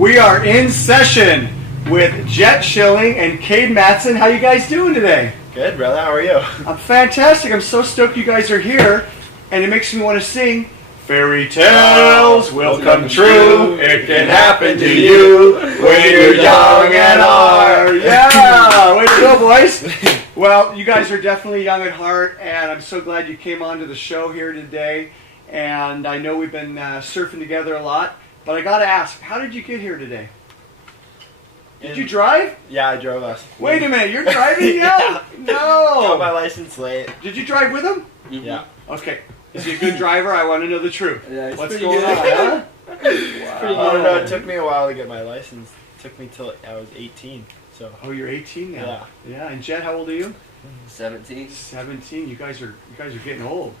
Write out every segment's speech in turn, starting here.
We are in session with Jett, Schilling, and Kade, Matson. How you guys doing today? Good, brother. How are you? I'm fantastic. I'm so stoked you guys are here, and it makes me want to sing. Fairy tales will come true. It can happen to you when you're young at heart. Yeah, way to go, boys. Well, you guys are definitely young at heart, and I'm so glad you came on to the show here today. And I know we've been surfing together a lot, but I got to ask, how did you get here today? Did you drive? Yeah, I drove us. Wait a minute, you're driving now? Yeah. No. Got my license late. Did you drive with him? Mm-hmm. Yeah. Okay. Is he a good driver? I want to know the truth. Yeah, what's going on, huh? Wow. I don't know. It took me a while to get my license. It took me till I was 18. So. Oh, you're 18 now. Yeah. Yeah. And Jett, how old are you? 17. 17. You guys are getting old.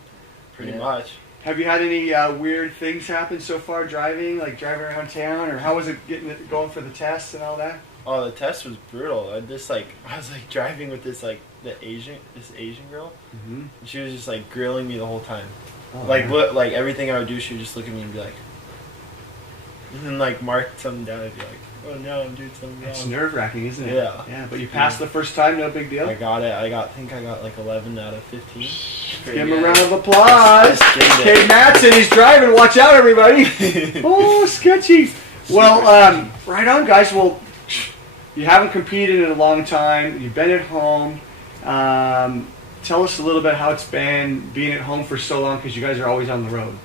Pretty much. Have you had any weird things happen so far driving, like driving around town, or how was it going for the tests and all that? Oh, the test was brutal. I was driving with this Asian girl, mm-hmm. and she was just like grilling me the whole time. Oh, Like everything I would do, she would just look at me and be like, and then like mark something down and be like, oh no, I'm doing something wrong. It's nerve-wracking, isn't it? Yeah. Yeah, but you passed the first time, no big deal? I got it. I think I got like 11 out of 15. Give him a round of applause. Okay, Matson, he's driving. Watch out, everybody. Oh, sketchy. Well, right on, guys. Well, you haven't competed in a long time. You've been at home. Tell us a little bit how it's been being at home for so long, because you guys are always on the road.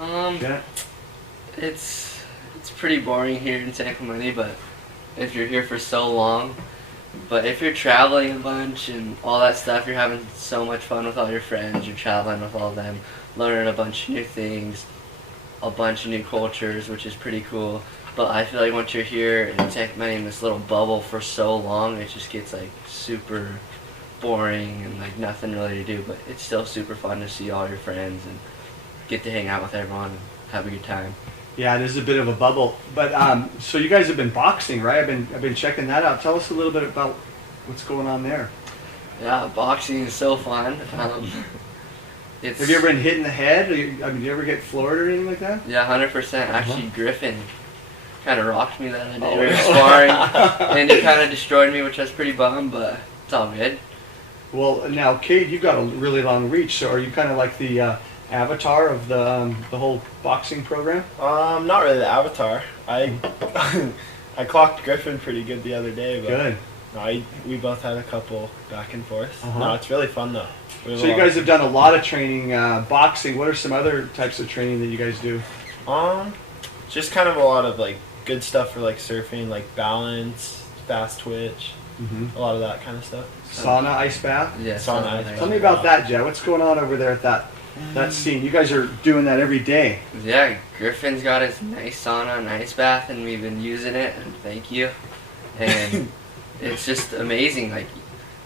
Yeah. It's pretty boring here in San Clemente, but if you're here for so long, but if you're traveling a bunch and all that stuff, you're having so much fun with all your friends, you're traveling with all of them, learning a bunch of new things, a bunch of new cultures, which is pretty cool. But I feel like once you're here in San Clemente in this little bubble for so long, it just gets like super boring and like nothing really to do, but it's still super fun to see all your friends and get to hang out with everyone and have a good time. Yeah, it is a bit of a bubble. But so you guys have been boxing, right? I've been checking that out. Tell us a little bit about what's going on there. Yeah, boxing is so fun. Have you ever been hit in the head? Do you ever get floored or anything like that? Yeah, 100%. Actually, Griffin kind of rocked me that day. We were sparring, and he kind of destroyed me, which I was pretty bummed, but it's all good. Well, now, Kade, you've got a really long reach, so are you kind of like the avatar of the whole boxing program? Not really the avatar. I clocked Griffin pretty good the other day. But good. No, we both had a couple back and forth. Uh-huh. No, it's really fun though. So you guys have done a lot of training, boxing. What are some other types of training that you guys do? Just kind of a lot of like good stuff for like surfing, like balance, fast twitch, a lot of that kind of stuff. Sauna, ice bath? Yeah, sauna, ice bath. Tell me about that, Jett. What's going on over there at that scene? You guys are doing that every day. Yeah, Griffin's got his nice sauna and ice bath, and we've been using it, and thank you. And it's just amazing. Like,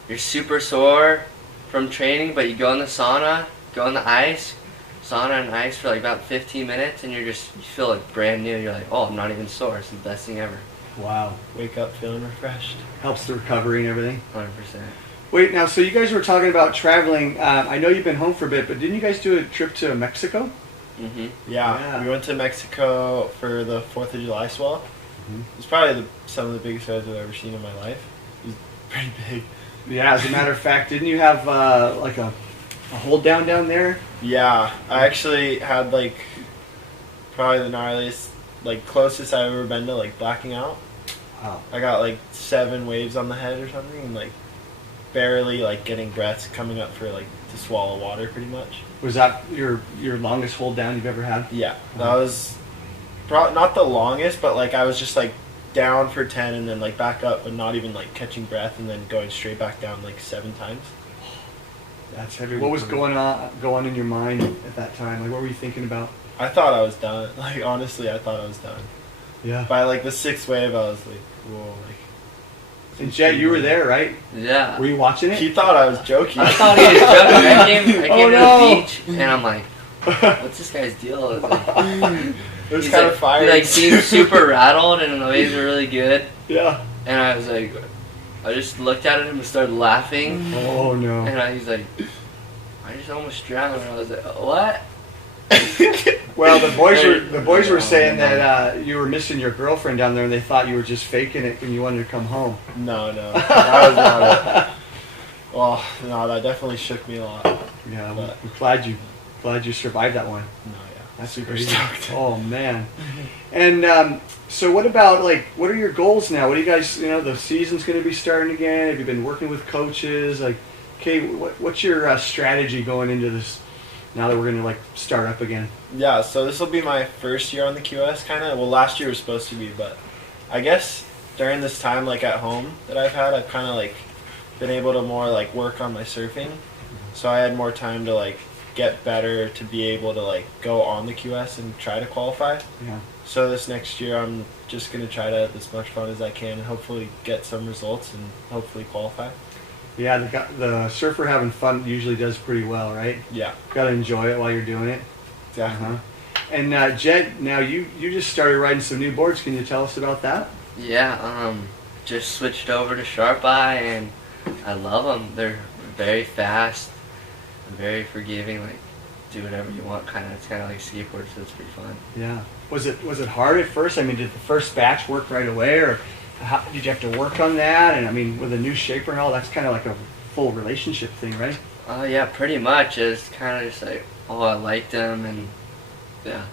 you're super sore from training, but you go in the sauna, go in the ice, sauna and ice for like about 15 minutes, and you feel like brand new. You're like, oh, I'm not even sore. It's the best thing ever. Wow. Wake up feeling refreshed. Helps the recovery and everything. 100%. Wait, now, so you guys were talking about traveling. I know you've been home for a bit, but didn't you guys do a trip to Mexico? Mm-hmm. Yeah, we went to Mexico for the 4th of July swell. Mm-hmm. It's probably some of the biggest waves I've ever seen in my life. It was pretty big. Yeah, as a matter of fact, didn't you have like a hold down there? Yeah, I actually had like probably the gnarliest, like closest I've ever been to like blacking out. Wow. I got like 7 waves on the head or something, and like barely like getting breaths coming up for like to swallow water pretty much. Was that your longest hold down you've ever had? Yeah, that was probably not the longest, but like I was just like down for 10 and then like back up, but not even like catching breath, and then going straight back down like 7 times. That's heavy. What was going on in your mind at that time? Like, what were you thinking about? I thought I was done. Like, honestly, I thought I was done. Yeah. By like the 6th wave, I was like, whoa. Like, and Jett, you were there, right? Yeah. Were you watching it? He thought I was joking. I thought he was joking. I came to the beach, and I'm like, what's this guy's deal? It was kind of fire. He like seemed super rattled, and the waves were really good. Yeah. And I was like, I just looked at him and started laughing. Oh no. And he's like, I just almost drowned. And I was like, what? Well, the boys were saying that you were missing your girlfriend down there, and they thought you were just faking it when you wanted to come home. No, that was not it. Well, no, that definitely shook me a lot. Yeah, But- I'm glad you survived that one. No, yeah. That's super crazy. stoked. Oh man. And so what about what are your goals now? What do you guys? The season's going to be starting again. Have you been working with coaches? Okay, what's your strategy going into this? Now that we're going to start up again. Yeah, so this will be my first year on the QS, kind of. Well, last year was supposed to be, but I guess during this time, at home that I've had, I've kind of been able to more work on my surfing. So I had more time to get better to be able to go on the QS and try to qualify. Yeah. So this next year, I'm just gonna try to have as much fun as I can and hopefully get some results and hopefully qualify. Yeah, the surfer having fun usually does pretty well, right? Yeah, Got to enjoy it while you're doing it. exactly. Uh-huh. And Jett, now you just started riding some new boards. Can you tell us about that? Yeah, just switched over to Sharp Eye, and I love them. They're very fast, and very forgiving. Do whatever you want. It's kind of like skateboard, so it's pretty fun. Yeah. Was it hard at first? I mean, did the first batch work right away, or did you have to work on that? And I mean, with a new shaper and all, that's kind of like a full relationship thing, right? Yeah, pretty much. It's kind of just I liked them, and yeah,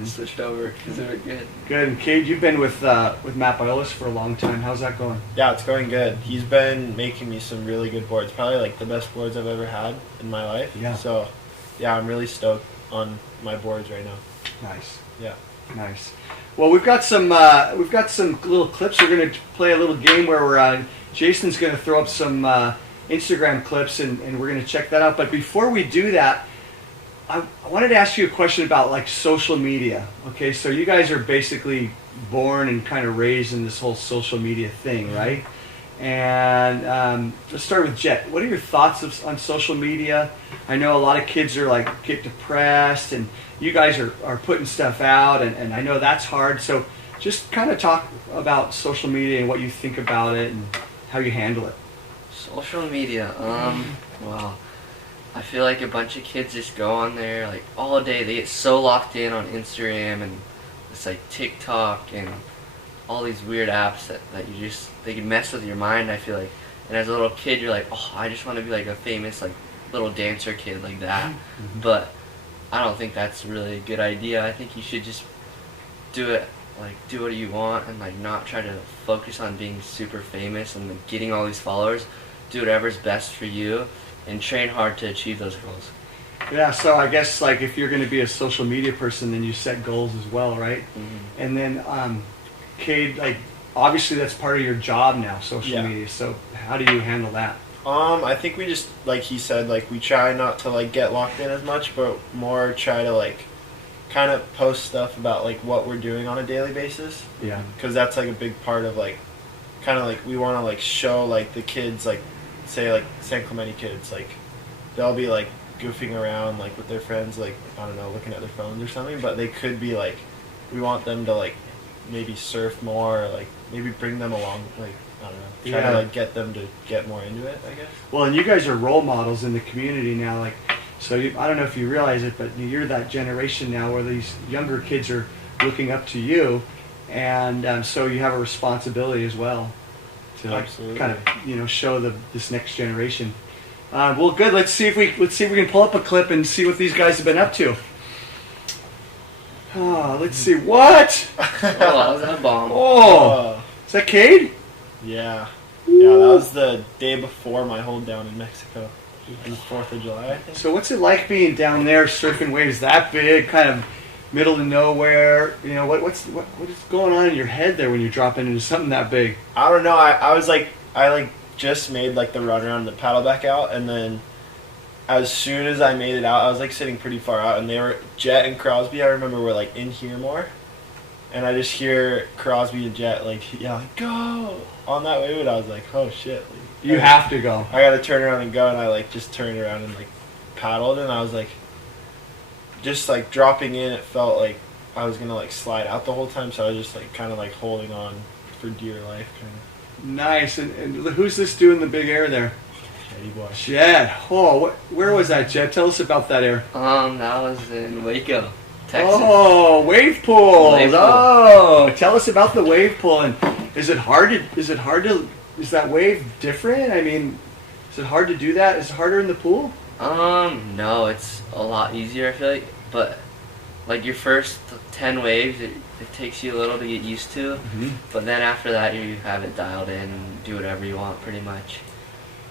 I switched over because they were good. Good. And Kade, you've been with Matt Biolis for a long time. How's that going? Yeah, it's going good. He's been making me some really good boards. Probably the best boards I've ever had in my life. Yeah. So, yeah, I'm really stoked on my boards right now. Nice. Yeah. Nice. Well, we've got some little clips. We're going to play a little game where Jason's going to throw up some Instagram clips, and we're going to check that out. But before we do that, I wanted to ask you a question about social media. Okay, so you guys are basically born and kind of raised in this whole social media thing, right? And let's start with Jett. What are your thoughts on social media? I know a lot of kids are get depressed, and you guys are putting stuff out, and I know that's hard. So just kind of talk about social media and what you think about it and how you handle it. Social media, well, I feel like a bunch of kids just go on there all day. They get so locked in on Instagram and it's TikTok and all these weird apps that they can mess with your mind, I feel like. And as a little kid, you're oh, I just want to be a famous little dancer kid like that. Mm-hmm. But I don't think that's really a good idea. I think you should just do it, do what you want and not try to focus on being super famous and getting all these followers. Do whatever's best for you and train hard to achieve those goals. Yeah, so I guess if you're going to be a social media person, then you set goals as well, right? Mm-hmm. And then Kade, obviously that's part of your job now, social media. So how do you handle that? I think we just, he said, we try not to, get locked in as much, but more try to, kind of post stuff about, what we're doing on a daily basis. Yeah. Because that's, a big part of, kind of, we want to, show, the kids, say, San Clemente kids, they'll be, goofing around, with their friends, I don't know, looking at their phones or something, but they could be, we want them to, maybe surf more, or, maybe bring them along, I don't know, try to get them to get more into it, I guess. Well, and you guys are role models in the community now, so I don't know if you realize it, but you're that generation now where these younger kids are looking up to you, and so you have a responsibility as well to kind of show this next generation. Well, good. Let's see if we can pull up a clip and see what these guys have been up to. Let's see. What? Oh, that was a bomb. Oh, is that Kade? Yeah. Yeah, that was the day before my hold down in Mexico. On the 4th of July, I think. So what's it like being down there surfing waves that big, kind of middle of nowhere? What is going on in your head there when you're dropping into something that big? I don't know. I was I just made the run around the paddle back out, and then as soon as I made it out, I was sitting pretty far out, and they were Jett and Crosby. I remember were in here more, and I just hear Crosby and Jett go on that wave, and I was oh shit. You have to go. I got to turn around and go, and I just turned around and paddled, and I was just dropping in. It felt like I was gonna slide out the whole time, so I was just kind of holding on for dear life, kind of. Nice. And who's this doing the big air there? Eddie boy. Jett. Oh, where was that, Jett? Tell us about that air. That was in Waco, Texas. Oh, wave pool. Wave pool. Oh, tell us about the wave pool. And is it hard to? Is that wave different? I mean, is it hard to do that? Is it harder in the pool? No, it's a lot easier, I feel like. But like your first 10 waves, it takes you a little to get used to. Mm-hmm. But then after that, you have it dialed in and do whatever you want, pretty much.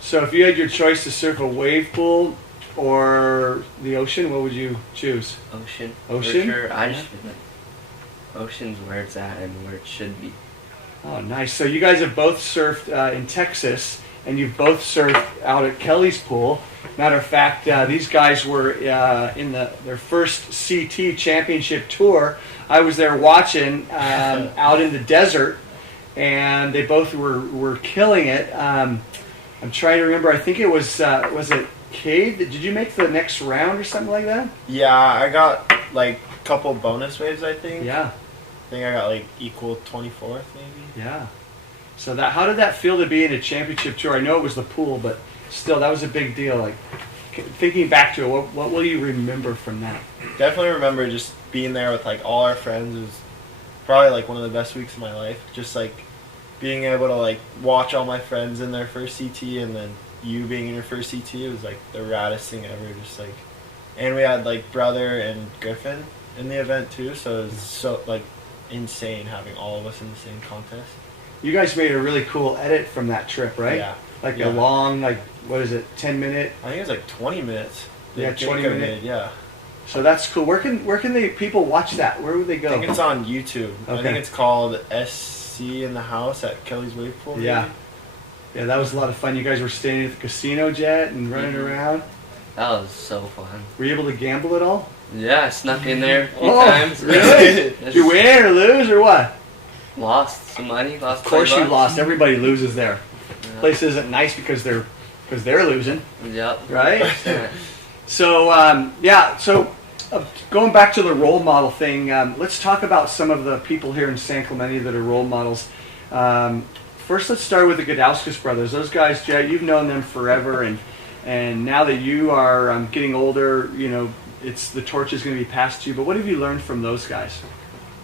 So if you had your choice to surf a wave pool or the ocean, what would you choose? Ocean. Ocean? For sure. I just feel like ocean's where it's at and where it should be. Oh, nice. So you guys have both surfed in Texas, and you've both surfed out at Kelly's pool. Matter of fact, these guys were in their first CT championship tour. I was there watching out in the desert, and they both were killing it. I'm trying to remember. I think it was it Kade? Did you make the next round or something like that? Yeah, I got like a couple bonus waves, I think. Yeah. I think I got like equal 24th maybe. Yeah. So how did that feel to be in a championship tour? I know it was the pool, but still, that was a big deal. Like thinking back to it, what will you remember from that? Definitely remember just being there with like all our friends. It was probably like one of the best weeks of my life. Just like being able to like watch all my friends in their first CT, and then you being in your first CT. It was like the raddest thing ever. Just like, and we had like Brother and Griffin in the event too. So it was so like insane having all of us in the same contest. You guys made a really cool edit from that trip, right? Yeah. Like a long, like, what is it, 10-minute? I think it was like 20 minutes. Yeah, 20 minutes. Yeah. So that's cool. Where can the people watch that? Where would they go? I think it's on YouTube. Okay. I think it's called SC in the House at Kelly's Wave Pool. Yeah. Maybe? Yeah, that was a lot of fun. You guys were staying at the casino, Jett, and running around. That was so fun. Were you able to gamble at all? Yeah, I snuck in there a few Oh, times. really? Did you win or lose or what? Lost some money. Lost. Of course you $20. lost. Everybody loses there. Yeah. Place isn't nice because they're losing, Yep. right? So So going back to the role model thing, let's talk about some of the people here in San Clemente that are role models. First, let's start with the Godowskis brothers. Those guys, Jett, you've known them forever, and now that you are getting older, you know the torch is going to be passed to you. But what have you learned from those guys?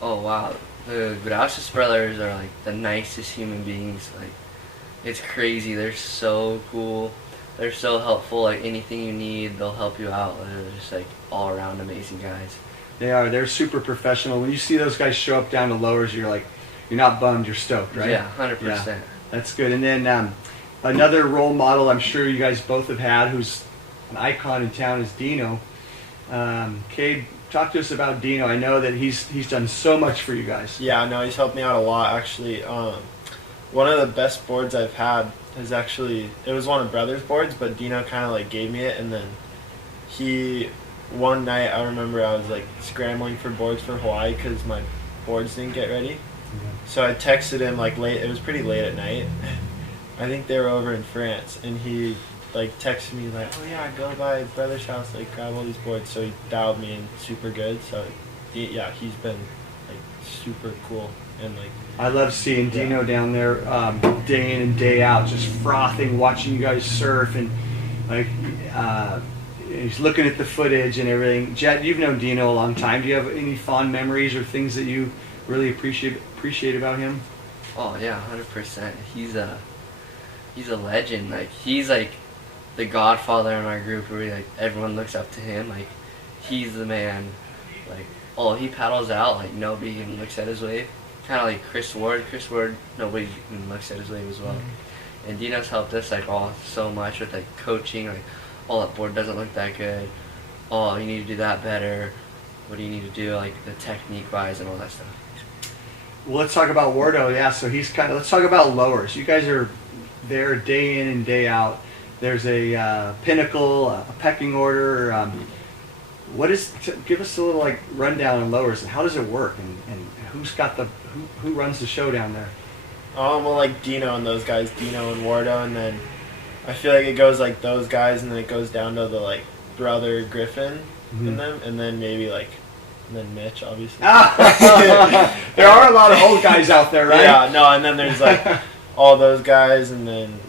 Oh wow, the Grausch's brothers are like the nicest human beings. Like, it's crazy. They're so cool. They're so helpful. Like anything you need, they'll help you out. They're just like all around amazing guys. They are. They're super professional. When you see those guys show up down to lowers, you're not bummed. You're stoked, right? Yeah, 100%. Yeah, that's good. And then another role model I'm sure you guys both have had, who's an icon in town, is Dino. Kade, talk to us about Dino. I know that he's done so much for you guys. Yeah, no, he's helped me out a lot actually. One of the best boards I've had is actually, it was one of Brother's boards, but Dino kind of like gave me it, and then one night I remember I was like scrambling for boards for Hawaii because my boards didn't get ready. So I texted him like late, it was pretty late at night. I think they were over in France, and he like texted me like, oh yeah, go by Brother's house, like grab all these boards. So he dialed me in super good. So yeah, he's been like super cool, and like I love seeing Dino down there day in and day out, just frothing, watching you guys surf, and like he's looking at the footage and everything. Jett, you've known Dino a long time. Do you have any fond memories or things that you really appreciate about him? Oh yeah, 100%. He's a legend. Like he's like the godfather in our group. Where like everyone looks up to him. Like he's the man. Like he paddles out. Like nobody even looks at his wave. Kind of like Chris Ward. Chris Ward, nobody even looks at his wave as well. Mm-hmm. And Dino's helped us like all so much with like coaching. Like, that board doesn't look that good. Oh, you need to do that better. What do you need to do, like the technique wise and all that stuff. Well, let's talk about Wardo. Yeah, so let's talk about lowers. You guys are there day in and day out. There's a pinnacle, a pecking order. Give us a little like rundown on lowers and how does it work and who runs the show down there? Well, like Dino and those guys, Dino and Wardo, and then I feel like it goes like those guys, and then it goes down to the like Brother Griffin and them, and then maybe like, and then Mitch, obviously. There are a lot of old guys out there, right? Yeah, no, and then there's like all those guys, and then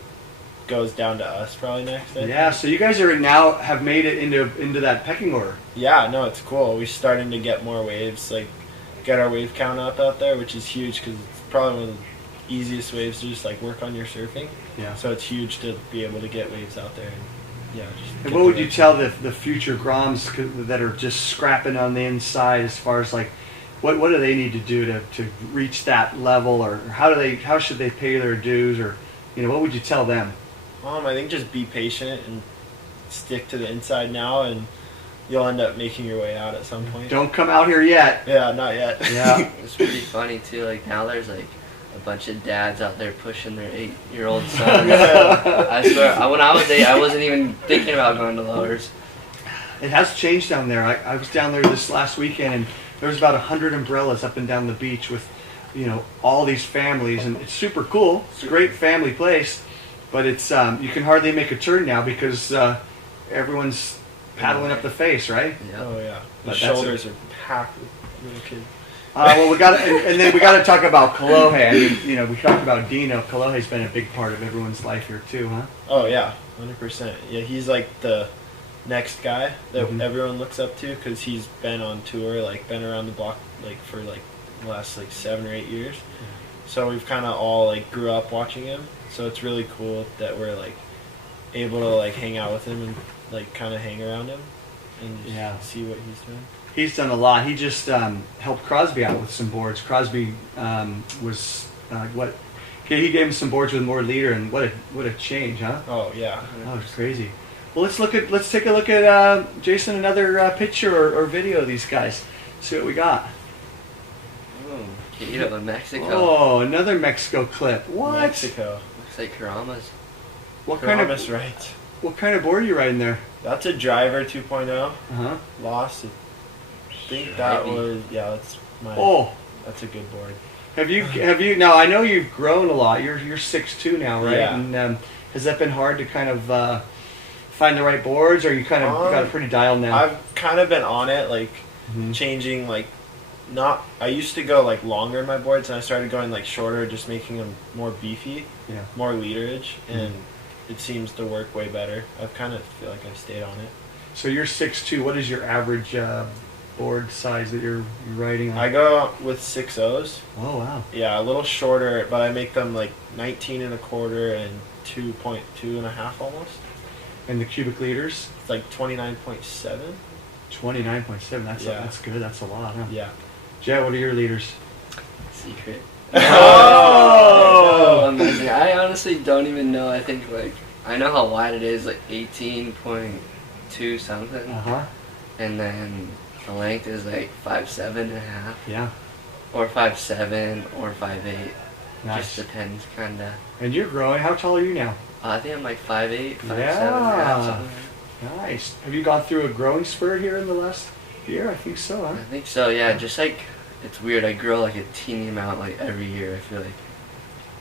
goes down to us probably next. I think. Yeah, so you guys have made it into that pecking order. Yeah, no, it's cool. We're starting to get more waves, like get our wave count up out there, which is huge because it's probably one of the easiest waves to just like work on your surfing. Yeah. So it's huge to be able to get waves out there. And, yeah. And what would you tell the future Groms that are just scrapping on the inside as far as like, what do they need to do to reach that level, or how should they pay their dues, or what would you tell them? I think just be patient and stick to the inside now, and you'll end up making your way out at some point. Don't come out here yet. Yeah, not yet. Yeah. It's pretty funny too. Like now, there's like a bunch of dads out there pushing their 8-year-old sons. I swear, when I was 8, I wasn't even thinking about going to lowers. It has changed down there. I was down there this last weekend, and there was about 100 umbrellas up and down the beach with, all these families, and it's super cool. It's a great family place, but it's you can hardly make a turn now because everyone's paddling up the face, right? Yeah. Oh yeah. The But shoulders are packed with little kids. Well, we got and then we got to talk about Kalohe. I mean, we talked about Dino. Kalohe's been a big part of everyone's life here too, huh? Oh yeah, 100%. Yeah, he's like the next guy that Mhm. everyone looks up to because he's been on tour, like been around the block like for like the last like 7 or 8 years. So we've kind of all like grew up watching him. So it's really cool that we're like able to like hang out with him and like kind of hang around him and just see what he's doing. He's done a lot. He just helped Crosby out with some boards. Crosby was he gave him some boards with more leader, and what a change, huh? Oh yeah. Oh, it's crazy. Well, let's take a look at Jason, another picture or video of these guys. See what we got. Oh, Kade in Mexico. Oh, another Mexico clip. What? Mexico. Looks like Karamas. Karamas, right. What kind of board are you riding there? That's a driver 2.0. Uh-huh. Lost. I think that Maybe. was that's my. Oh, That's a good board. have you now? I know you've grown a lot. You're 6'2" now, right? Yeah. And has that been hard to kind of find the right boards, or you kind of got it pretty dialed now? I've kind of been on it, like Mhm. changing, like not. I used to go like longer in my boards, and I started going like shorter, just making them more beefy, Yeah. more leaderage, and it seems to work way better. I've kind of feel like I've stayed on it. So you're 6'2". What is your average board size that you're riding on? I go with 6.0s. Oh wow. Yeah, a little shorter, but I make them like 19 and a quarter and 2.2 and a half almost. And the cubic liters? It's like 29.7. 29.7. That's good. That's a lot, huh? Yeah. Jett, what are your liters? Secret. Oh! Amazing. I honestly don't even know. I think I know how wide it is, like 18.2 something, Uh-huh. and then the length is like 5'7" and a half, Yeah. or 5'7" or 5'8". Nice. Just depends, kinda. And you're growing. How tall are you now? I think I'm like 5'8", 5'7", Yeah. something. Nice. Have you gone through a growing spurt here in the last year? I think so, huh? I think so. Yeah, just like it's weird. I grow like a teeny amount like every year. I feel like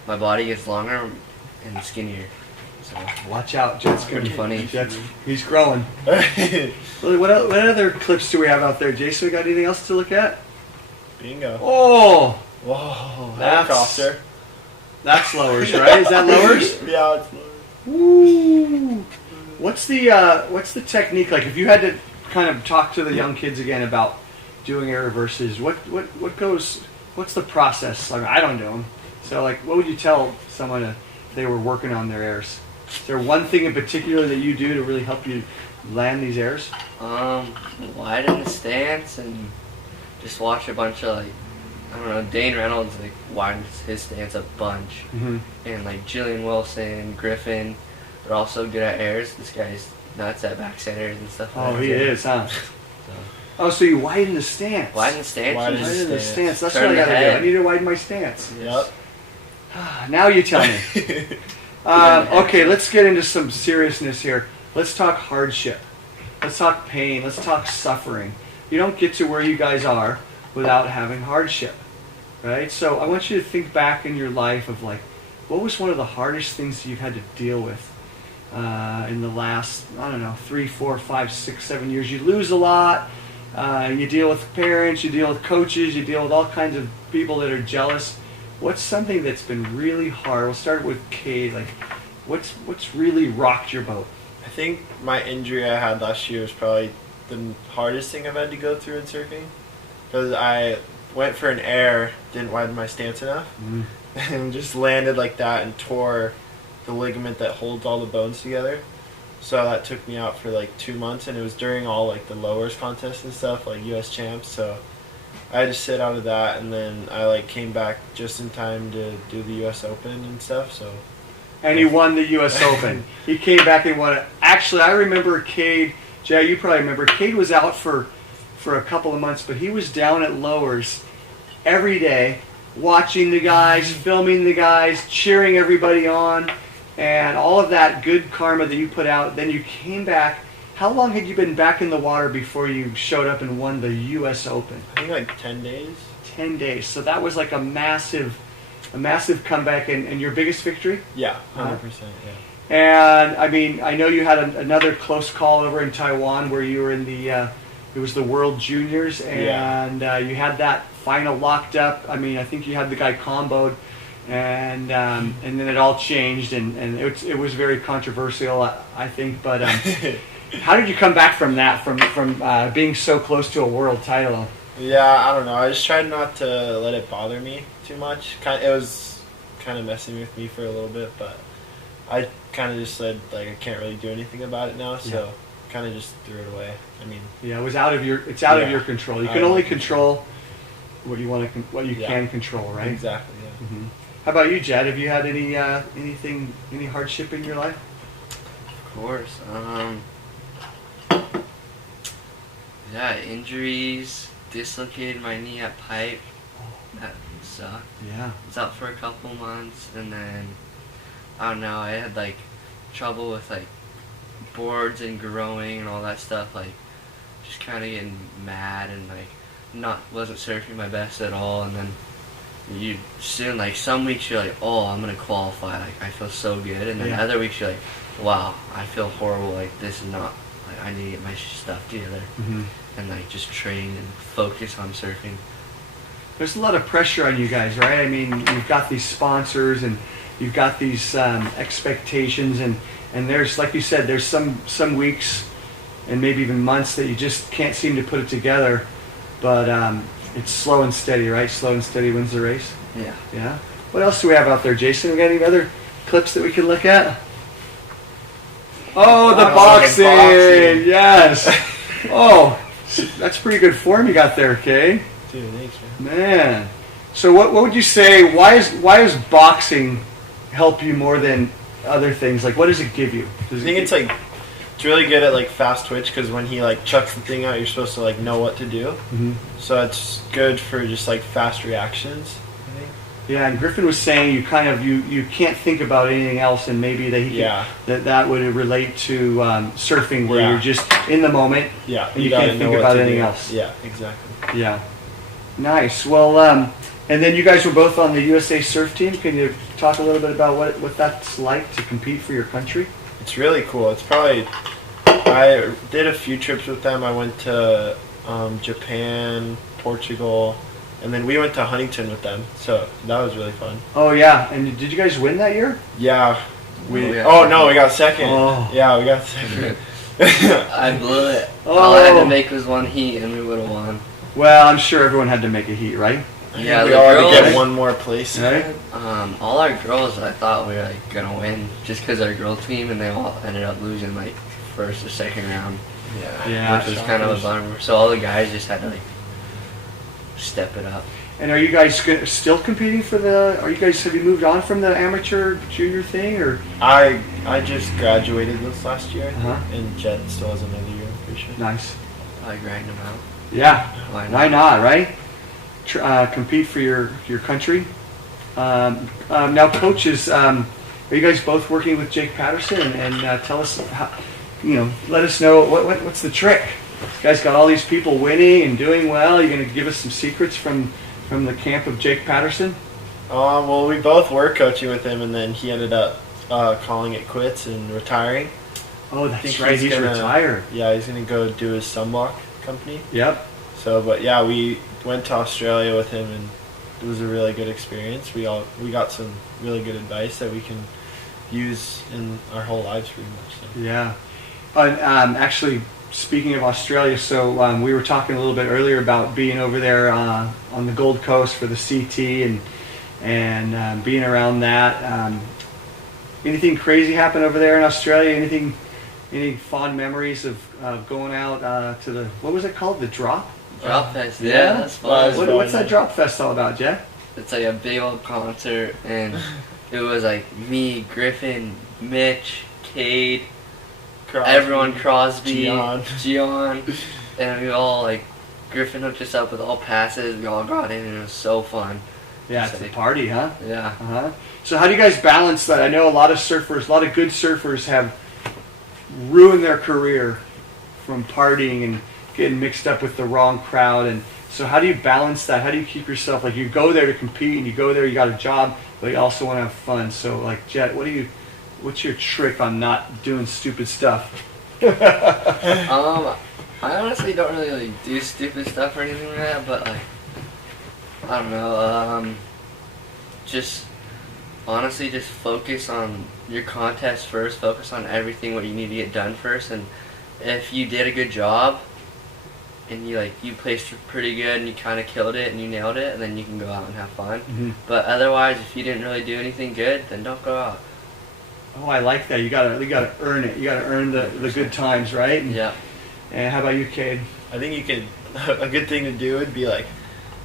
my body gets longer and skinnier. So Watch out, Jett's Pretty gonna funny. He's growing. What other clips do we have out there, Jason? We got anything else to look at? Bingo. Oh, Whoa, That's- helicopter. that's lowers, right? Is that lowers? Yeah, it's lower. Woo! What's the technique like? If you had to kind of talk to the young kids again about doing air reverses, what's the process? Like, I don't do them, so like, what would you tell someone if they were working on their airs? Is there one thing in particular that you do to really help you land these airs? Widen the stance and just watch a bunch of I don't know, Dane Reynolds widens his stance a bunch, Mm-hmm. and Jillian Wilson, Griffin, they're also good at airs. This guy's nuts at back centers and stuff. Oh, like he that. is, huh? So, Oh, so you widen the stance. widen the stance. Widen and the Widen the just stance. That's turn what I the gotta do. head. I need to widen my stance. Yep. Now you tell me. Okay, let's get into some seriousness here. Let's talk hardship. Let's talk pain. Let's talk suffering. You don't get to where you guys are without having hardship, right? So I want you to think back in your life of what was one of the hardest things you've had to deal with in the last, 3, 4, 5, 6, 7 years. You lose a lot. You deal with parents. You deal with coaches. You deal with all kinds of people that are jealous. What's something that's been really hard? We'll start with Kade. What's really rocked your boat? I think my injury I had last year was probably the hardest thing I've had to go through in surfing, because I went for an air, didn't widen my stance enough, and just landed like that and tore the ligament that holds all the bones together. So that took me out for like 2 months, and it was during all like the lowers contests and stuff, like U.S. champs. So I had to sit out of that, and then I like came back just in time to do the U.S. Open and stuff. So. And he won the U.S. Open. He came back and won it. Actually, I remember Kade. Jay, you probably remember. Kade was out for a couple of months, but he was down at lowers every day, watching the guys, filming the guys, cheering everybody on, and all of that good karma that you put out. Then you came back. How long had you been back in the water before you showed up and won the U.S. Open? I think like 10 days. 10 days. So that was like a massive comeback, and your biggest victory? Yeah, 100%. Yeah. And I mean, I know you had another close call over in Taiwan where you were in the it was the World Juniors, and you had that final locked up. I mean, I think you had the guy comboed, and then it all changed, and it was very controversial, I think. But how did you come back from that, from being so close to a world title? Yeah, I don't know. I just tried not to let it bother me too much. It was kind of messing with me for a little bit, but I kind of just said like I can't really do anything about it now, so kind of just threw it away. I mean, yeah, it was out of your control. You can only control what you want to, what you can control, right? Exactly. Yeah. Mm-hmm. How about you, Jett? Have you had any hardship in your life? Of course. Yeah, injuries. Dislocated my knee at pipe. That sucked. Yeah. I was out for a couple months, and then I don't know. I had like trouble with like boards and growing and all that stuff. Like just kind of getting mad and like wasn't surfing my best at all. And then you soon like some weeks you're like, oh, I'm gonna qualify. Like I feel so good, and then other weeks you're like, wow, I feel horrible. Like this is not. Like I need to get my stuff together. Mm-hmm. And like just train and focus on surfing. There's a lot of pressure on you guys, right? I mean, you've got these sponsors and you've got these expectations, and there's, like you said, there's some weeks and maybe even months that you just can't seem to put it together. But it's slow and steady, right? Slow and steady wins the race. Yeah. Yeah. What else do we have out there, Jason? We got any other clips that we can look at? Oh, the boxing! Yes. Oh. That's pretty good form you got there, Kade. Dude, thanks, man. So what would you say? Why does boxing help you more than other things? Like, what does it give you? I think it's really good at like fast twitch, because when he like chucks the thing out, you're supposed to like know what to do. Mm-hmm. So it's good for just like fast reactions. I think. Yeah, and Griffin was saying you kind of you can't think about anything else, and maybe that would relate to surfing, where you're just in the moment. Yeah, and you can't think about anything else. Yeah, exactly. Yeah, nice. Well, and then you guys were both on the USA Surf team. Can you talk a little bit about what that's like to compete for your country? It's really cool. It's probably I did a few trips with them. I went to Japan, Portugal. And then we went to Huntington with them, so that was really fun. Oh yeah, and did you guys win that year? Yeah, we got second. Oh. Yeah, we got second. I blew it. Oh. All I had to make was one heat, and we would have won. Well, I'm sure everyone had to make a heat, right? Yeah, we all had to get one more place. Right? All our girls, I thought we were like gonna win, just because our girl team, and they all ended up losing like first or second round. Yeah, which was kind of a bummer. So all the guys just had to like step it up. And are you guys still competing for the? Have you moved on from the amateur junior thing, or? I just graduated this last year, and Jett still has another year. I'm pretty sure. Nice. Probably grind them out. Yeah. Why not? Right? Compete for your country. Now, coaches, are you guys both working with Jake Patterson? And tell us how. Let us know what's the trick. This guy's got all these people winning and doing well. You're going to give us some secrets from the camp of Jake Patterson? Well, we both were coaching with him, and then he ended up calling it quits and retiring. Oh, that's right. He's retired. Yeah, he's going to go do his sunblock company. Yep. So, but yeah, we went to Australia with him, and it was a really good experience. We got some really good advice that we can use in our whole lives pretty much. So. Yeah. Actually, speaking of Australia, so we were talking a little bit earlier about being over there on the Gold Coast for the CT and being around that. Anything crazy happen over there in Australia? Any fond memories of going out to the, what was it called? The Drop? Drop Fest, yeah, that's fun. What's that Drop Fest all about, Jett? It's like a big old concert, and it was like me, Griffin, Mitch, Kade, everyone, Crosby, Gian, and we all, like, Griffin hooked us up with all passes. We all got in, and it was so fun. Yeah, it's a party, huh? Yeah. Uh-huh. So how do you guys balance that? I know a lot of good surfers have ruined their career from partying and getting mixed up with the wrong crowd. And so how do you balance that? How do you keep yourself, like, you go there to compete and you go there, you got a job, but you also want to have fun. So, like, Jett, what's your trick on not doing stupid stuff? I honestly don't really like do stupid stuff or anything like that, but like, I don't know, just honestly just focus on your contest first, focus on everything what you need to get done first, and if you did a good job and you placed pretty good and you kind of killed it and you nailed it, and then you can go out and have fun. Mm-hmm. But otherwise, if you didn't really do anything good, then don't go out. Oh, I like that. You gotta earn it. You gotta earn the good times, right? Yeah. And how about you, Kade? I think you could. A good thing to do would be like,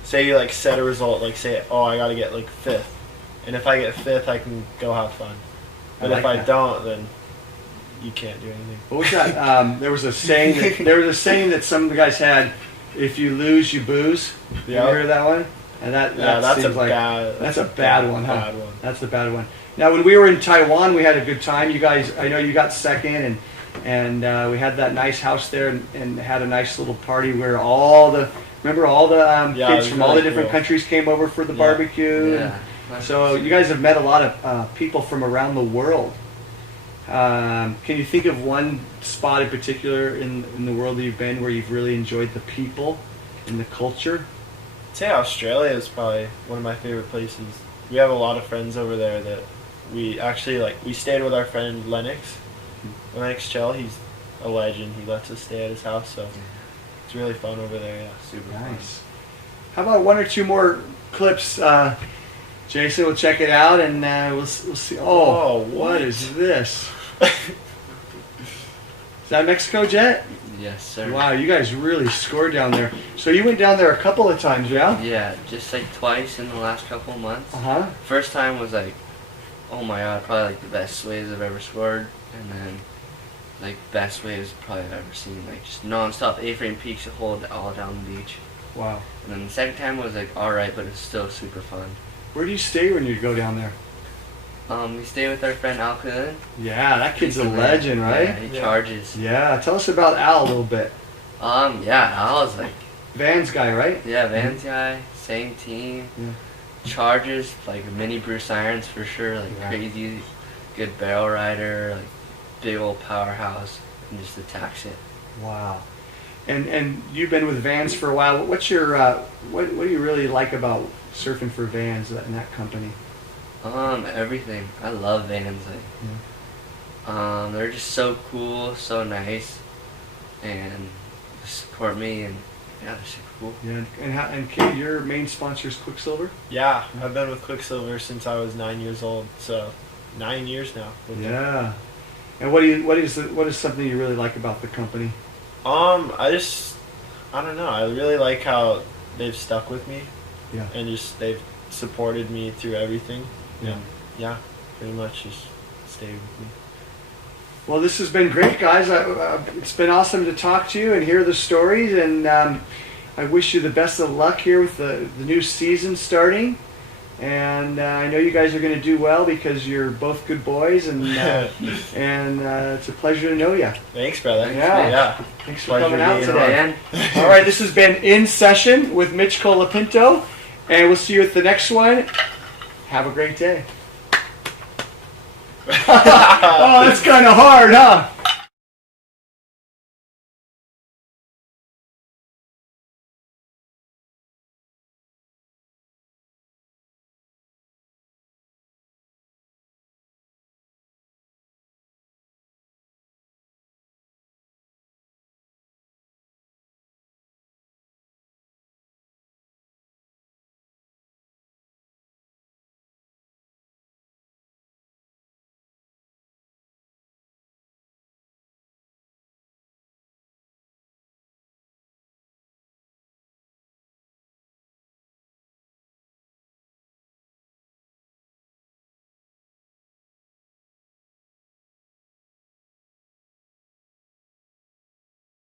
say you like set a result, like say, oh, I gotta get like 5th, and if I get 5th, I can go have fun. But if I don't, then you can't do anything. What was that? There was a saying that some of the guys had: if you lose, you booze. You ever heard that one? And that's a bad one, huh? Bad one. That's a bad one. Now, when we were in Taiwan, we had a good time. You guys, I know you got second, and we had that nice house there, and had a nice little party where kids from all the different countries came over for the barbecue. Yeah. So you guys have met a lot of people from around the world. Can you think of one spot in particular in the world that you've been where you've really enjoyed the people and the culture? I'd say Australia is probably one of my favorite places. We have a lot of friends over there that we actually we stayed with our friend Lennox Chell. He's a legend. He lets us stay at his house, so it's really fun over there. Yeah, super nice. How about one or two more clips? Jason will check it out, and we'll see. Oh, what is this? Is that Mexico, Jett? Yes, sir. Wow, you guys really scored down there. So you went down there a couple of times, yeah? Yeah, just like twice in the last couple of months. Uh-huh. First time was like, oh my god, probably like the best waves I've ever scored. And then like best waves probably I've ever seen. Like just non-stop A-frame peaks to hold all down the beach. Wow. And then the second time was like alright, but it's still super fun. Where do you stay when you go down there? We stay with our friend Al Cullen. Yeah, that kid's a legend, right? Yeah, he charges. Yeah, tell us about Al a little bit. Yeah, Al's like Vans guy, right? Yeah, Vans guy, same team. Yeah. Charges like a mini Bruce Irons for sure, like crazy, good barrel rider, like big old powerhouse, and just attacks it. Wow. And you've been with Vans for a while. What's your what do you really like about surfing for Vans and that company? Everything. I love Vans. They're just so cool, so nice, and they support me, and yeah, they're super cool. Yeah, and Kate, your main sponsor is Quicksilver? Yeah, I've been with Quicksilver since I was 9 years old, so 9 years now. Yeah. And what is something you really like about the company? I don't know. I really like how they've stuck with me. Yeah. And just they've supported me through everything. Yeah. Yeah, pretty much just stayed with me. Well, this has been great, guys. It's been awesome to talk to you and hear the stories, and I wish you the best of luck here with the new season starting. And I know you guys are going to do well because you're both good boys, and it's a pleasure to know you. Thanks, brother. Yeah. Thanks for coming out today. Man. All right, this has been In Session with Mitch Colapinto, and we'll see you at the next one. Have a great day. Oh, that's kind of hard, huh?